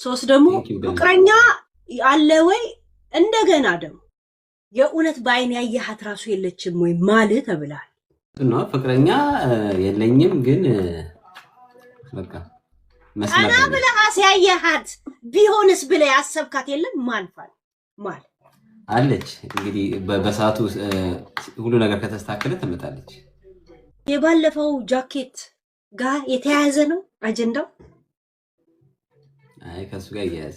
ሶስት ደግሞ ፍቅረኛ አለ ወይ እንደገና ደግሞ የእውነት በአይን ያየሃት ራሱ የለችም ወይ ማለት ተብላል ነው ፍቅረኛ የለኝም ግን በቃ አና ብለሃስ ያየሃት ቢሆንስ ብለህ ያሰብካት የለም ማልፋል ማል አለች እንግዲህ በሰዓቱ ሁሉ ነገር ከተስተካከለ ትመጣለች የባለፈው ጃኬት ጋር የተያያዘ ነው አጀንዳው አይ ከሱ ጋር ይያዝ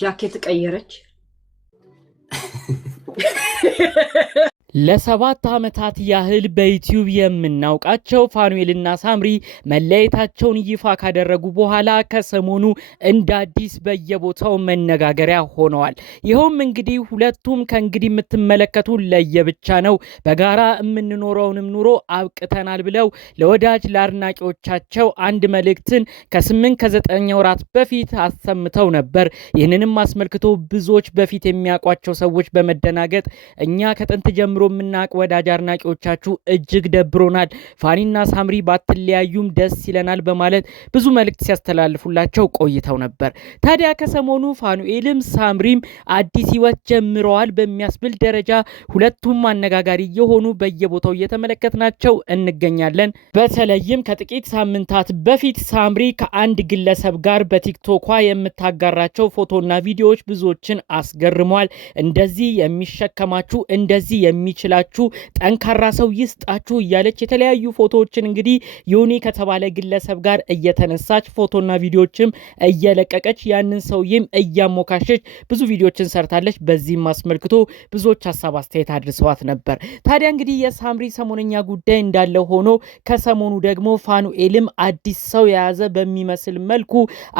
ጃኬት ቀየረች ለ7 ዓመታት ያህል በዩቲዩብ የምናውቃቸው ፋኑኤልና ሳምሪ መለያየታቸውን ይፋ ካደረጉ በኋላ ከሰሞኑ እንደ አዲስ በየቦታው መነጋገሪያ ሆነዋል። ይኸውም እንግዲህ ሁለቱም ከእንግዲህ የምትመለከቱ ለየብቻ ነው፣ በጋራ የምንኖረውንም ኑሮ አብቅተናል ብለው ለወዳጅ ለአድናቂዎቻቸው አንድ መልእክትን ከ8-9 ወራት በፊት አሰምተው ነበር። ይህንንም አስመልክቶ ብዙዎች በፊት የሚያውቋቸው ሰዎች በመደናገጥ እኛ ከጥንት ጀምሮ የምናውቅ ወዳጅ አድናቂዎቻችሁ እጅግ ደብሮናል፣ ፋኒና ሳምሪ ባትለያዩም ደስ ይለናል በማለት ብዙ መልእክት ሲያስተላልፉላቸው ቆይተው ነበር። ታዲያ ከሰሞኑ ፋኑኤልም ሳምሪም አዲስ ህይወት ጀምረዋል በሚያስብል ደረጃ ሁለቱም አነጋጋሪ የሆኑ በየቦታው እየተመለከትናቸው እንገኛለን። በተለይም ከጥቂት ሳምንታት በፊት ሳምሪ ከአንድ ግለሰብ ጋር በቲክቶኳ የምታጋራቸው ፎቶና ቪዲዮዎች ብዙዎችን አስገርመዋል። እንደዚህ የሚሸከማችሁ እንደዚህ የሚችላችሁ ጠንካራ ሰው ይስጣችሁ እያለች የተለያዩ ፎቶዎችን እንግዲህ ዮኒ ከተባለ ግለሰብ ጋር እየተነሳች ፎቶና ቪዲዮዎችም እየለቀቀች ያንን ሰውዬም እያሞካሸች ብዙ ቪዲዮዎችን ሰርታለች። በዚህም አስመልክቶ ብዙዎች ሀሳብ አስተያየት አድርሰዋት ነበር። ታዲያ እንግዲህ የሳምሪ ሰሞነኛ ጉዳይ እንዳለ ሆኖ ከሰሞኑ ደግሞ ፋኑኤልም አዲስ ሰው የያዘ በሚመስል መልኩ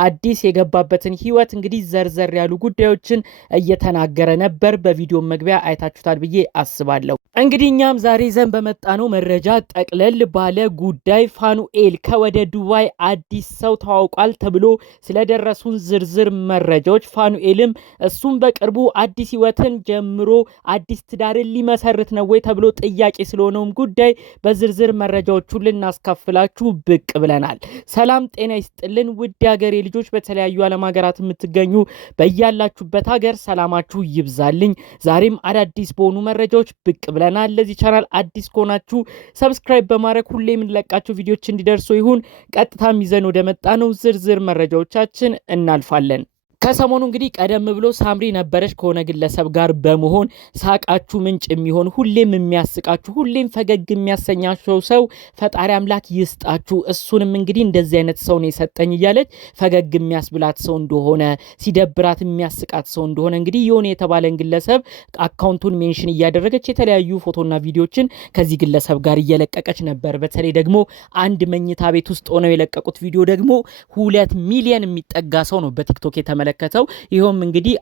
አዲስ የገባበትን ህይወት እንግዲህ ዘርዘር ያሉ ጉዳዮችን እየተናገረ ነበር። በቪዲዮ መግቢያ አይታችሁታል ብዬ አስባለሁ። እንግዲህ እኛም ዛሬ ዘን በመጣነው መረጃ ጠቅለል ባለ ጉዳይ ፋኑኤል ከወደ ዱባይ አዲስ ሰው ተዋውቋል ተብሎ ስለደረሱን ዝርዝር መረጃዎች፣ ፋኑኤልም እሱም በቅርቡ አዲስ ህይወትን ጀምሮ አዲስ ትዳርን ሊመሰርት ነው ወይ ተብሎ ጥያቄ ስለሆነውም ጉዳይ በዝርዝር መረጃዎቹን ልናስካፍላችሁ ብቅ ብለናል። ሰላም ጤና ይስጥልን ውድ ሀገሬ ልጆች፣ በተለያዩ ዓለም ሀገራት የምትገኙ በያላችሁበት ሀገር ሰላማችሁ ይብዛልኝ። ዛሬም አዳዲስ በሆኑ መረጃዎች ብቅ ብለናል። ለዚህ ቻናል አዲስ ከሆናችሁ ሰብስክራይብ በማድረግ ሁሌ የምንለቃቸው ቪዲዮዎች እንዲደርሱ ይሁን። ቀጥታም ይዘን ወደ መጣነው ዝርዝር መረጃዎቻችን እናልፋለን። ከሰሞኑ እንግዲህ ቀደም ብሎ ሳምሪ ነበረች ከሆነ ግለሰብ ጋር በመሆን ሳቃችሁ ምንጭ የሚሆን ሁሌም የሚያስቃችሁ ሁሌም ፈገግ የሚያሰኛቸው ሰው ፈጣሪ አምላክ ይስጣችሁ፣ እሱንም እንግዲህ እንደዚህ አይነት ሰው ነው የሰጠኝ እያለች ፈገግ የሚያስብላት ሰው እንደሆነ ሲደብራት የሚያስቃት ሰው እንደሆነ እንግዲህ የሆነ የተባለን ግለሰብ አካውንቱን ሜንሽን እያደረገች የተለያዩ ፎቶና ቪዲዮችን ከዚህ ግለሰብ ጋር እየለቀቀች ነበር። በተለይ ደግሞ አንድ መኝታ ቤት ውስጥ ሆነው የለቀቁት ቪዲዮ ደግሞ 2 ሚሊዮን የሚጠጋ ሰው ነው በቲክቶክ የተመለከተው። ይሄም እንግዲህ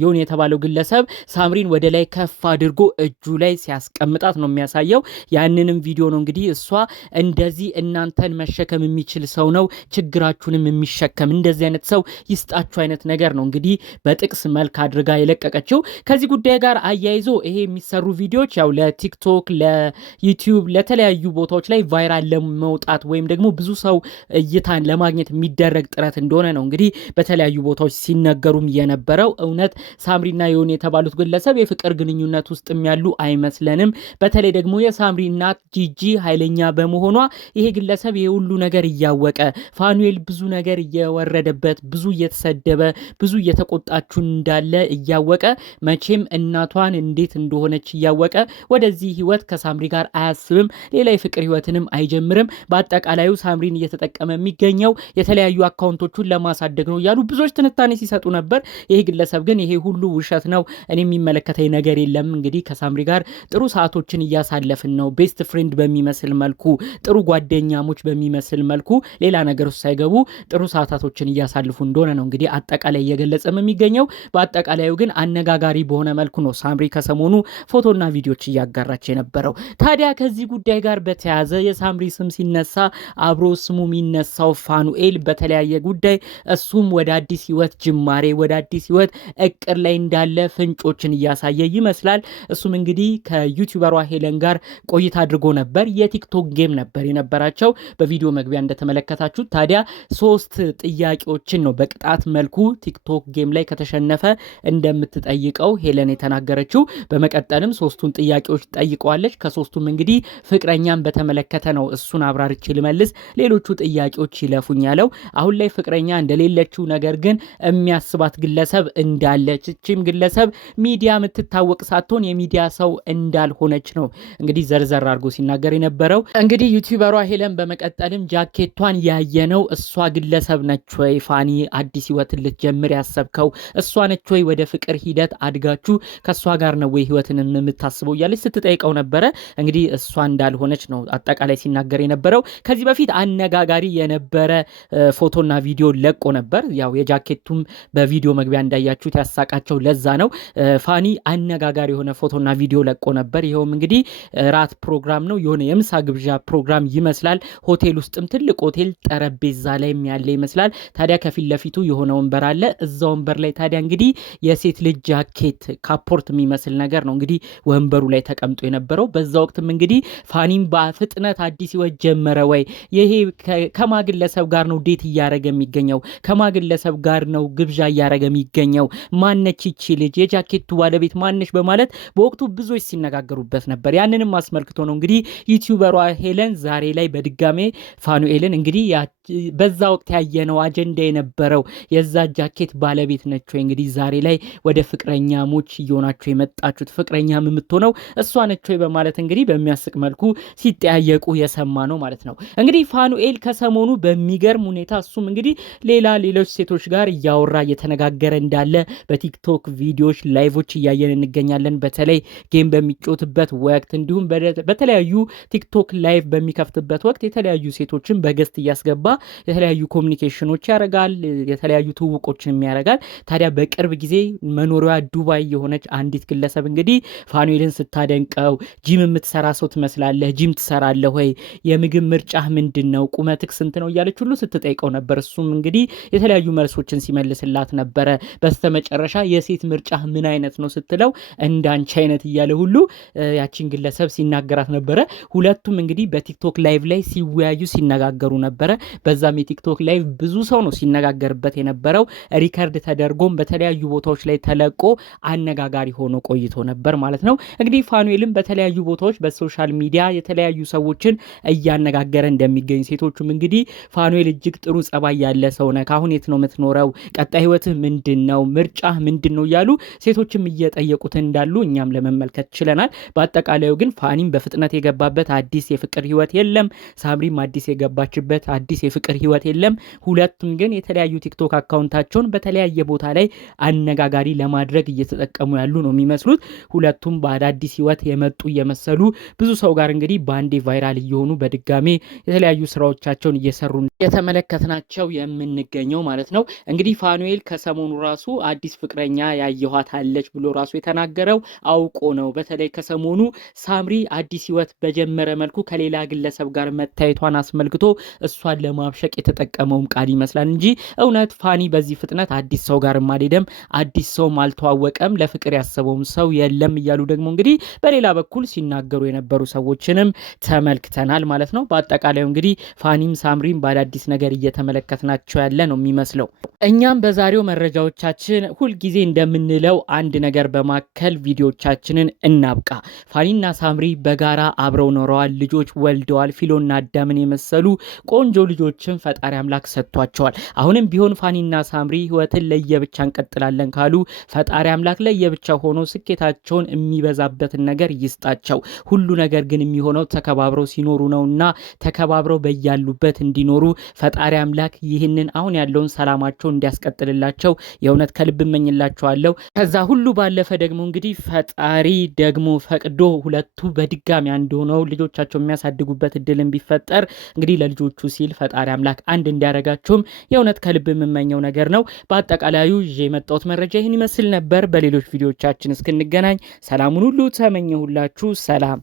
ዮኒ የተባለው ግለሰብ ሳምሪን ወደ ላይ ከፍ አድርጎ እጁ ላይ ሲያስቀምጣት ነው የሚያሳየው። ያንንም ቪዲዮ ነው እንግዲህ እሷ እንደዚህ እናንተን መሸከም የሚችል ሰው ነው ችግራችሁንም የሚሸከም እንደዚህ አይነት ሰው ይስጣችሁ አይነት ነገር ነው እንግዲህ በጥቅስ መልክ አድርጋ የለቀቀችው። ከዚህ ጉዳይ ጋር አያይዞ ይሄ የሚሰሩ ቪዲዮዎች ያው ለቲክቶክ ለዩቲዩብ ለተለያዩ ቦታዎች ላይ ቫይራል ለመውጣት ወይም ደግሞ ብዙ ሰው እይታን ለማግኘት የሚደረግ ጥረት እንደሆነ ነው እንግዲህ በተለያዩ ቦታዎች ሲነገሩም የነበረው። እውነት ሳምሪና ዮኒ የተባሉት ግለሰብ የፍቅር ግንኙነት ውስጥም ያሉ አይመስለንም። በተለይ ደግሞ የሳምሪ እናት ጂጂ ኃይለኛ በመሆኗ ይሄ ግለሰብ ይሄ ሁሉ ነገር እያወቀ ፋኑኤል ብዙ ነገር እየወረደበት ብዙ እየተሰደበ ብዙ እየተቆጣችሁ እንዳለ እያወቀ መቼም እናቷን እንዴት እንደሆነች እያወቀ ወደዚህ ህይወት ከሳምሪ ጋር አያስብም፣ ሌላ የፍቅር ህይወትንም አይጀምርም። በአጠቃላዩ ሳምሪን እየተጠቀመ የሚገኘው የተለያዩ አካውንቶቹን ለማሳደግ ነው እያሉ ብዙዎች ትንታኔ ሲሰጡ ነበር። ይሄ ግለሰብ ግን ይሄ ሁሉ ውሸት ነው፣ እኔ የሚመለከተኝ ነገር የለም፣ እንግዲህ ከሳምሪ ጋር ጥሩ ሰዓቶችን እያሳለፍን ነው፣ ቤስት ፍሬንድ በሚመስል መልኩ ጥሩ ጓደኛሞች በሚመስል መልኩ ሌላ ነገር ውስጥ ሳይገቡ ጥሩ ሰዓታቶችን እያሳልፉ እንደሆነ ነው እንግዲህ አጠቃላይ እየገለጸም የሚገኘው። በአጠቃላዩ ግን አነጋጋሪ በሆነ መልኩ ነው ሳምሪ ከሰሞኑ ፎቶና ቪዲዮዎች እያጋራች የነበረው። ታዲያ ከዚህ ጉዳይ ጋር በተያያዘ የሳምሪ ስም ሲነሳ አብሮ ስሙ የሚነሳው ፋኑኤል በተለያየ ጉዳይ እሱም ወደ አዲስ ህይወት ጅማሬ ወደ አዲስ ህይወት እቅድ ላይ እንዳለ ፍንጮችን እያሳየ ይመስላል። እሱም እንግዲህ ከዩቲዩበሯ ሄለን ጋር ቆይታ አድርጎ ነበር። የቲክቶክ ጌም ነበር የነበራቸው በቪዲዮ መግቢያ እንደተመለከታችሁ። ታዲያ 3 ጥያቄዎችን ነው በቅጣት መልኩ ቲክቶክ ጌም ላይ ከተሸነፈ እንደምትጠይቀው ሄለን የተናገረችው። በመቀጠልም 3ቱን ጥያቄዎች ጠይቀዋለች። ከ3ቱም እንግዲህ ፍቅረኛን በተመለከተ ነው እሱን አብራርቼ ልመልስ፣ ሌሎቹ ጥያቄዎች ይለፉኝ ያለው። አሁን ላይ ፍቅረኛ እንደሌለችው ነገር ግን የሚያስባት ግለሰብ እንዳለች፣ እቺም ግለሰብ ሚዲያ የምትታወቅ ሳትሆን የሚዲያ ሰው እንዳልሆነች ነው እንግዲህ ዘርዘር አድርጎ ሲናገር የነበረው። እንግዲህ ዩቲዩበሯ ሄለን በመቀጠልም ጃኬቷን ያየነው እሷ ግለሰብ ነች ወይ ፋኒ አዲስ ህይወትን ልትጀምር ያሰብከው እሷ ነች ወይ ወደ ፍቅር ሂደት አድጋችሁ ከእሷ ጋር ነው ወይ ህይወትን የምታስበው እያለች ስትጠይቀው ነበረ። እንግዲህ እሷ እንዳልሆነች ነው አጠቃላይ ሲናገር የነበረው። ከዚህ በፊት አነጋጋሪ የነበረ ፎቶና ቪዲዮ ለቆ ነበር። ያው የጃኬቱም በቪዲዮ መግቢያ እንዳያችሁት ያሳቃቸው ለዛ ነው። ፋኒ አነጋጋሪ የሆነ ፎቶና ቪዲዮ ለቆ ነበር። ይኸውም እንግዲህ ራት ፕሮግራም ነው፣ የሆነ የምሳ ግብዣ ፕሮግራም ይመስላል። ሆቴል ውስጥም ትልቅ ሆቴል ጠረጴዛ ላይ ያለ ይመስላል። ታዲያ ከፊት ለፊቱ የሆነ ወንበር አለ። እዛ ወንበር ላይ ታዲያ እንግዲህ የሴት ልጅ ጃኬት ካፖርት የሚመስል ነገር ነው እንግዲህ ወንበሩ ላይ ተቀምጦ የነበረው። በዛ ወቅትም እንግዲህ ፋኒም በፍጥነት አዲስ ህይወት ጀመረ ወይ፣ ይሄ ከማግለሰብ ጋር ነው ዴት እያረገ የሚገኘው፣ ከማግለሰብ ጋር ነው ግብዣ እያረገ የሚገኘው፣ ማነች ይቺ ልጅ፣ የጃኬቱ ባለቤት ማነች በማለት በወቅቱ ብዙዎች ሲነጋገሩበት ነበር። ያንንም አስመልክቶ ነው እንግዲህ ዩቲዩበሯ ሄለን ዛሬ ላይ በድጋሜ ፋኑኤልን እንግዲህ በዛ ወቅት ያየነው አጀንዳ የነበረው የዛ ጃኬት ባለቤት ነች ወይ፣ እንግዲህ ዛሬ ላይ ወደ ፍቅረኛሞች እየሆናችሁ የመጣችሁት ፍቅረኛም የምትሆነው እሷ ነች ወይ በማለት እንግዲህ በሚያስቅ መልኩ ሲጠያየቁ የሰማ ነው ማለት ነው። እንግዲህ ፋኑኤል ከሰሞኑ በሚገርም ሁኔታ እሱም እንግዲህ ሌሎች ሴቶች ጋር እያወራ እየተነጋገረ እንዳለ በቲክቶክ ቪዲዮዎች ላይቮች እያየን እንገኛለን። በተለይ ጌም በሚጮትበት ወቅት እንዲሁም በተለያዩ ቲክቶክ ላይቭ በሚከፍትበት ወቅት የተለያዩ ሴቶችን በገስት እያስገባ የተለያዩ ኮሚኒኬሽኖች ያደርጋል፣ የተለያዩ ትውውቆችን ያደርጋል። ታዲያ በቅርብ ጊዜ መኖሪያ ዱባይ የሆነች አንዲት ግለሰብ እንግዲህ ፋኑኤልን ስታደንቀው ጂም የምትሰራ ሰው ትመስላለህ፣ ጂም ትሰራለህ ወይ፣ የምግብ ምርጫህ ምንድን ነው፣ ቁመትክ ስንት ነው እያለች ሁሉ ስትጠይቀው ነበር። እሱም እንግዲህ የተለያዩ መልሶችን ሲመልስላት ነበረ። በስተመጨረሻ የሴት ምርጫህ ምን አይነት ነው ስትለው እንዳንቺ አይነት እያለ ሁሉ ያቺን ግለሰብ ሲናገራት ነበረ። ሁለቱም እንግዲህ በቲክቶክ ላይቭ ላይ ሲወያዩ ሲነጋገሩ ነበረ። በዛም የቲክቶክ ላይቭ ብዙ ሰው ነው ሲነጋገርበት የነበረው። ሪከርድ ተደርጎም በተለያዩ ቦታዎች ላይ ተለቆ አነጋጋሪ ሆኖ ቆይቶ ነበር ማለት ነው። እንግዲህ ፋኑኤልም በተለያዩ ቦታዎች በሶሻል ሚዲያ የተለያዩ ሰዎችን እያነጋገረ እንደሚገኝ፣ ሴቶቹም እንግዲህ ፋኑኤል እጅግ ጥሩ ጸባይ ያለ ሰው ነህ፣ ካሁን የት ነው የምትኖረው፣ ቀጣይ ህይወትህ ምንድን ነው፣ ምርጫህ ምንድን ነው እያሉ ሴቶችም እየጠየቁት እንዳሉ እኛም ለመመልከት ችለናል። በአጠቃላዩ ግን ፋኒም በፍጥነት የገባበት አዲስ የፍቅር ህይወት የለም፣ ሳምሪም አዲስ የገባችበት አዲስ የፍቅር ህይወት የለም። ሁለቱም ግን የተለያዩ ቲክቶክ አካውንታቸውን በተለያየ ቦታ ላይ አነጋጋሪ ለማድረግ እየተጠቀሙ ያሉ ነው የሚመስሉት። ሁለቱም በአዳዲስ ህይወት የመጡ እየመሰሉ ብዙ ሰው ጋር እንግዲህ በአንዴ ቫይራል እየሆኑ በድጋሜ የተለያዩ ስራዎቻቸውን እየሰሩ የተመለከትናቸው የምንገኘው ማለት ነው። እንግዲህ ፋኑኤል ከሰሞኑ ራሱ አዲስ ፍቅረኛ ያየኋት አለች ብሎ ራሱ የተናገረው አውቆ ነው። በተለይ ከሰሞኑ ሳምሪ አዲስ ህይወት በጀመረ መልኩ ከሌላ ግለሰብ ጋር መታየቷን አስመልክቶ እሷን ለማብሸቅ የተጠቀመውም ቃል ይመስላል እንጂ እውነት ፋኒ በዚህ ፍጥነት አዲስ ሰው ጋር አልሄደም፣ አዲስ ሰውም አልተዋወቀም፣ ለፍቅር ያሰበውም ሰው የለም እያሉ ደግሞ እንግዲህ በሌላ በኩል ሲናገሩ የነበሩ ሰዎችንም ተመልክተናል ማለት ነው። በአጠቃላዩ እንግዲህ ፋኒም ሳምሪም በአዳዲስ ነገር እየተመለከትናቸው ያለ ነው የሚመስለው። እኛም በዛሬው መረጃዎቻችን ሁልጊዜ እንደምንለው አንድ ነገር በማከል ቪዲዮቻችንን እናብቃ። ፋኒና ሳምሪ በጋራ አብረው ኖረዋል፣ ልጆች ወልደዋል። ፊሎና አዳምን የመሰሉ ቆንጆ ልጆችን ፈጣሪ አምላክ ሰጥቷቸዋል። አሁንም ቢሆን ፋኒና ሳምሪ ህይወትን ለየብቻ እንቀጥላለን ካሉ ፈጣሪ አምላክ ለየብቻ ሆኖ ስኬታቸውን የሚበዛበትን ነገር ይስጣቸው። ሁሉ ነገር ግን የሚሆነው ተከባብረው ሲኖሩ ነውና ተከባብረው በያሉበት እንዲኖሩ ፈጣሪ አምላክ ይህንን አሁን ያለውን ሰላማቸው እንዲያስቀጥልላቸው የእውነት ከልብ እመኝላቸዋለሁ። ከዛ ሁሉ ባለፈ ደግሞ እንግዲህ ፈጣሪ ደግሞ ፈቅዶ ሁለቱ በድጋሚ አንድ ሆነው ልጆቻቸው የሚያሳድጉበት እድልን ቢፈጠር እንግዲህ ለልጆቹ ሲል ፈጣሪ አምላክ አንድ እንዲያደርጋቸውም የእውነት ከልብ የምመኘው ነገር ነው። በአጠቃላዩ ይዤ የመጣሁት መረጃ ይህን ይመስል ነበር። በሌሎች ቪዲዮቻችን እስክንገናኝ ሰላሙን ሁሉ ተመኘሁላችሁ። ሰላም።